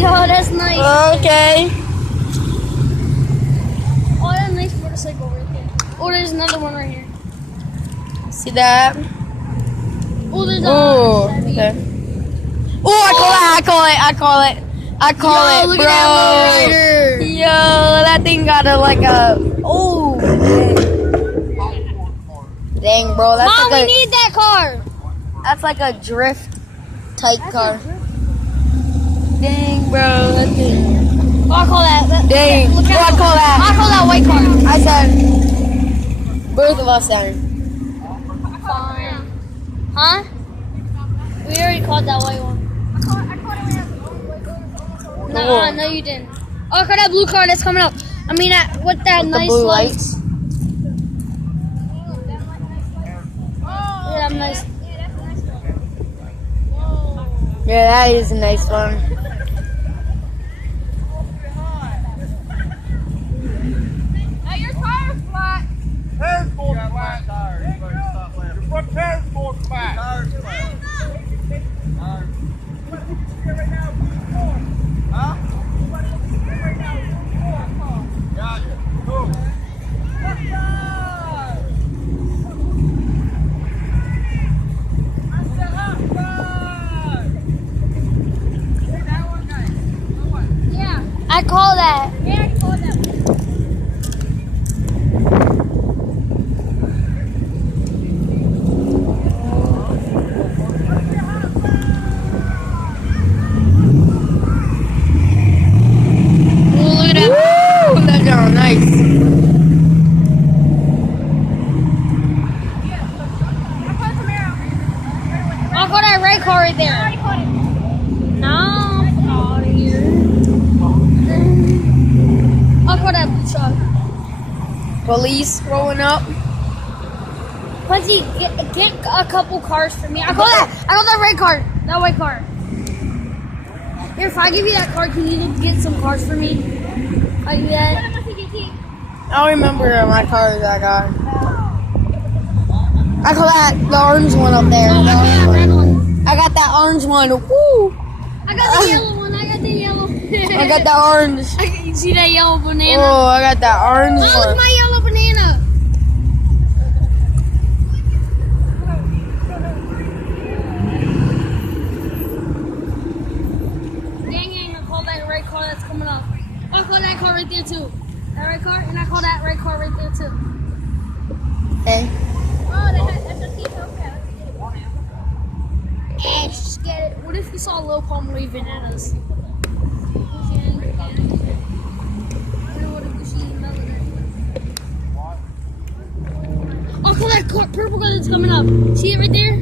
Yo, that's nice. Okay. Oh, that's a nice motorcycle right there. Oh, there's another one right here. See that? Oh, there's a Chevy. Okay. Oh, I call it, Yo, look bro. at that low rider. Yo, that thing got oh. Dang, bro. That's Mom, like we need that car. that's like a drift type car. Dang, bro. That thing. Oh, I call that. Dang. Look Oh, at I call that. I call that white car. I said, both of us said. Fine. Huh? We already called that white one. Nah, no, you didn't. Oh, I call that blue car that's coming up. I mean, with that With nice the blue lights. lights. Yeah, that nice. Yeah, that is a nice one. Hey, your tire's flat. Tire's going flat. Your front tire's going flat. Tire's flat. Huh? Got you. Cool. Yeah. I call that. Yeah, I called that. Oh, look at that. Woo! That's all nice. I'll call that red car right there. No, I'm out of here. I'll call that blue truck. Police rolling up. Quincy, get a couple cars for me. I call that red car. That white car. Here, if I give you that car, can you get some cars for me? I'll give you that. I don't remember my cars I got. I call that the orange one up there. Oh, I The got that orange red one. one. I got that orange one. Woo! I got the yellow one. I got the yellow. I got that orange. You see that yellow banana? Oh, I got that orange Oh, look one. my yellow banana. Gang, I call that red car that's coming up. I'll call that car right there too. That red car, and I call that red car right there too. Okay. Ash, get it. What if you saw Lil Pump waving at us? Oh, call that car, purple car that's coming up. See it right there?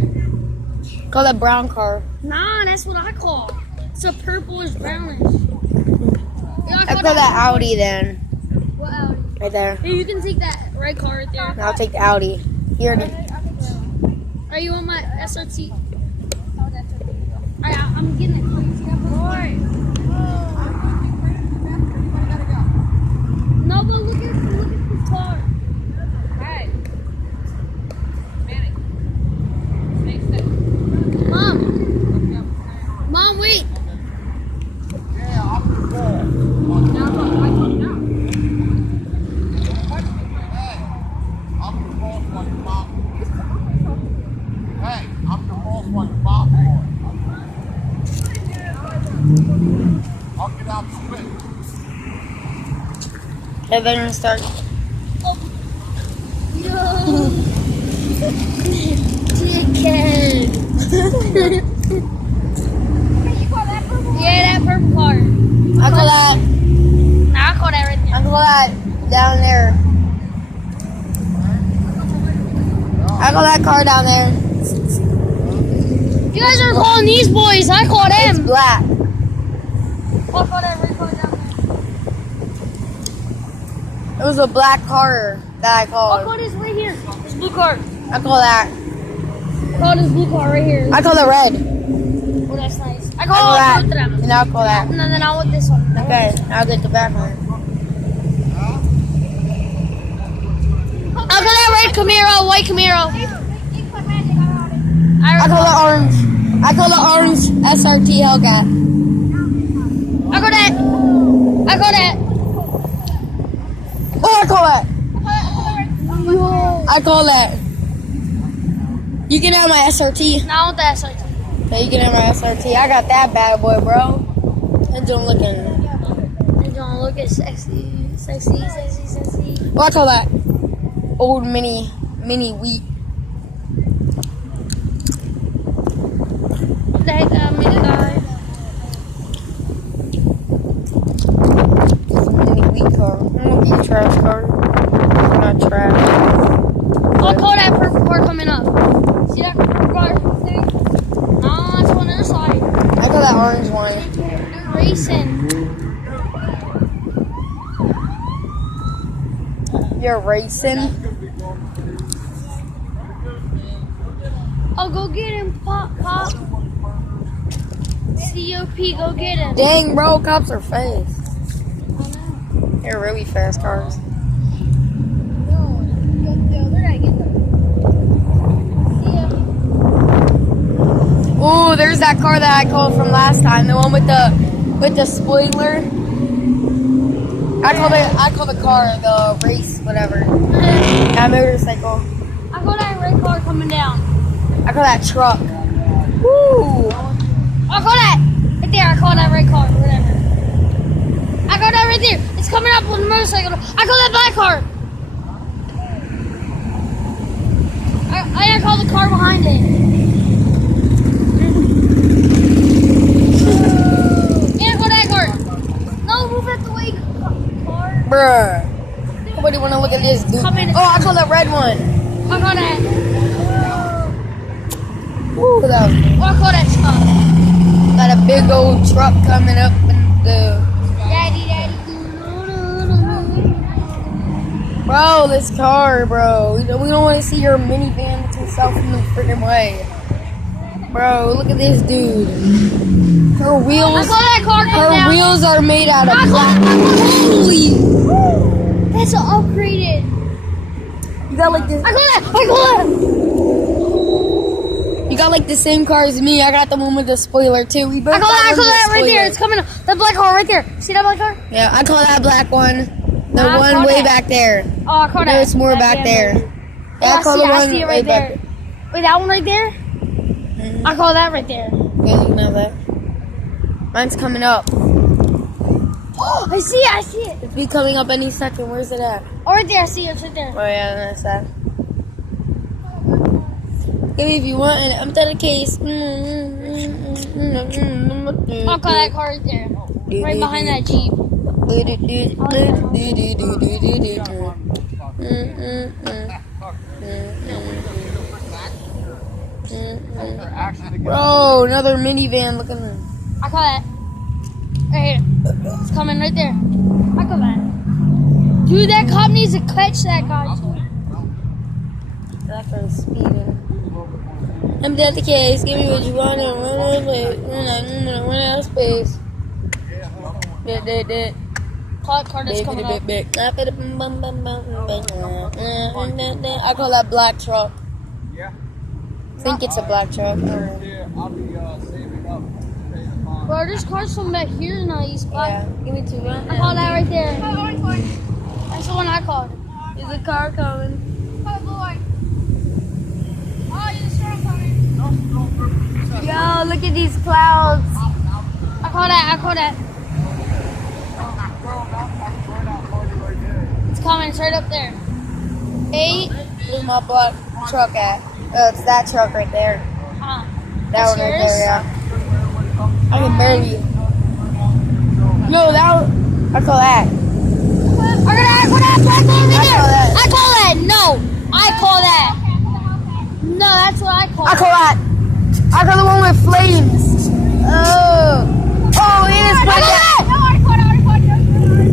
Call that brown car. Nah, that's what I call. It's a purplish brownish. Yeah, I call that Audi then. What Audi? Right there. Hey, you can take that red car right there. And I'll take the Audi. Here it is. Are you on my SRT? I'm getting it. No, but look at this car. Hey. Manny. Stay still. Mom, wait. Yeah, I'm the ball. Now, look, I come down. Hey, I'm the boss like Bob. Hey, I'm the boss like Bob. I'll get out the way. And then we start. No. Dickhead. Yeah, that purple car. I call that. Nah, I call that right there. I call that down there. I call that car down there. You guys are calling these boys. I call It's them. black. I'll call that red car down there. It was a black car that I I'll called. call this right here. This blue car. I call that. I'll call this blue car right here. I call the red. Oh, that's nice. I I call call all that. both of them. And I'll call that. And then I want this one. Okay, I'll get the back one. I'll call that red Camaro, white Camaro. I call it orange. I call the orange SRT Hellcat. I call that. I call that. Oh, I call that. I call that. You can have my SRT. No, I want that SRT. Yeah, you can have my SRT. I got that bad boy, bro. That joint looking. They don't look as sexy. Sexy. What I call that? Old mini wheat. What the heck that mini guy? Mini wheat car. I'm gonna be a trash car. We're not trash. I'll call that purple car coming up. See that purple car thing? No, it's on the other side. I call that orange one. They're racing. You're racing. Oh, go get him, Pop. COP, go get him. Dang, bro, cops are fast. They're really fast cars. Ooh, there's that car that I called from last time. The one with the spoiler. I call the car the race, whatever. That motorcycle. I call that red car coming down. I call that truck. Woo! I call that right there. I call that red car, whatever. I call that right there. It's coming up on the motorcycle. I call that black car. I call the car behind it. Yeah, I call that car. No, move out the way, car. Bruh. Nobody wanna look at this dude. Come in. Oh, I call that red one. I call that. Woo, that was I call that truck. got a big old truck coming up in the. Daddy. Bro, this car, bro. We don't want to see your minivan with yourself in the freaking way. Bro, look at this dude. Her I wheels, call that car coming her down. wheels are made out of I call black. that car. Holy! That's an upgraded. You got like this. I call that. You got like the same car as me. I got the one with the spoiler too. We both I call got one with that the right there. spoiler. It's coming up. That black car right there. See that black car? Yeah, I call that black one. The Nah, I one call way that. back there. Oh, I call that. There's more that back there. damn- Yeah, I call the I one see it way right back there. Wait, that one right there? I call that right there. Yeah, you can have that. Mine's coming up. Oh, I see it. It's be coming up any second. Where's it at? Oh, right there. I see it. It's right there. Oh yeah, that's that. Give me if you want, and I'm the case. I'll call that car right there. Right behind that Jeep. Bro, another minivan looking. I call that. Right here. It's coming right there. I call that. Dude, that cop needs to catch that guy. That guy's speeding. I'm the case. Give me what you want and run out of space. Call that car that's coming up. I call that black truck. Yeah. I think it's a black truck. Yeah, I'll be saving up. Bro, there's cars from back here now. He's Yeah, give me two. I call that right there. That's the one I called. Is a car coming? Yo, look at these clouds. I call that. It's coming. It's right up there. 8. Where's my black truck at? Oh, it's that truck right there. That That's one right yours? there, yeah. I can barely. No, that one. I call that. I call that black one right I there. call that. I call that. No, I call that. No, that's what I call. I call that. I call the one with flames. Oh, it is like that.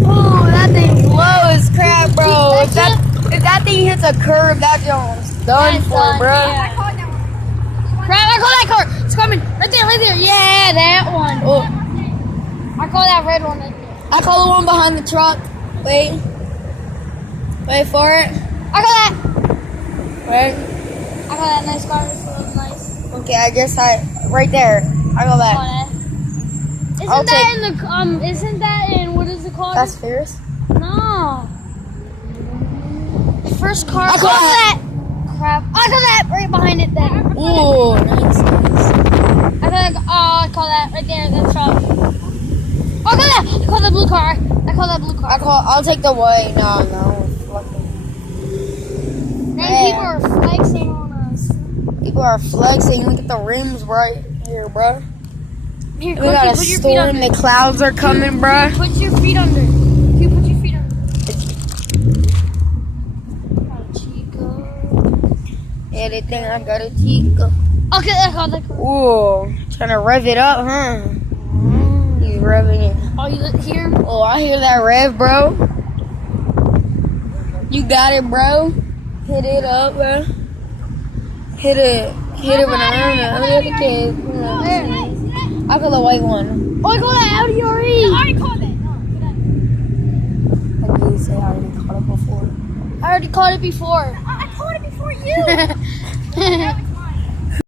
Oh, that thing's low as crap, bro. If that thing hits a curve, that joint's done That's for, done, bro. yeah. Crap! I call that car. It's coming right there. Yeah, that one. Oh, I call that red one right there. I call the one behind the truck. Wait for it. I call that. Right. I call that nice car. This looks nice. Okay, I guess I right there. I call that. Isn't that in the Isn't that in what is it called? Fast Furious. No. The first car. I call that. Crap. I call that right behind it then. Ooh, nice. I call that right there. That's wrong. I call that. I call that blue car. I call that blue car. I'll take the white. No. Then people are flexing on us. People are flexing. Look at the rims right here, bro. Here, We got a put your feet storm. under. The clouds are coming, bro. Put your feet under. You put your feet under. Chico. Yeah, they think I got a Chico. Okay, I call that car. Ooh, trying to rev it up, huh? He's revving it. Oh, you look here? Oh, I hear that rev, bro. You got it, bro. Hit it up, bro. Hit it with a kid. I call the white one. Oh, I call that Audi RE. I already called it. Like you say, I already caught it before. I already called it before. I called it before you.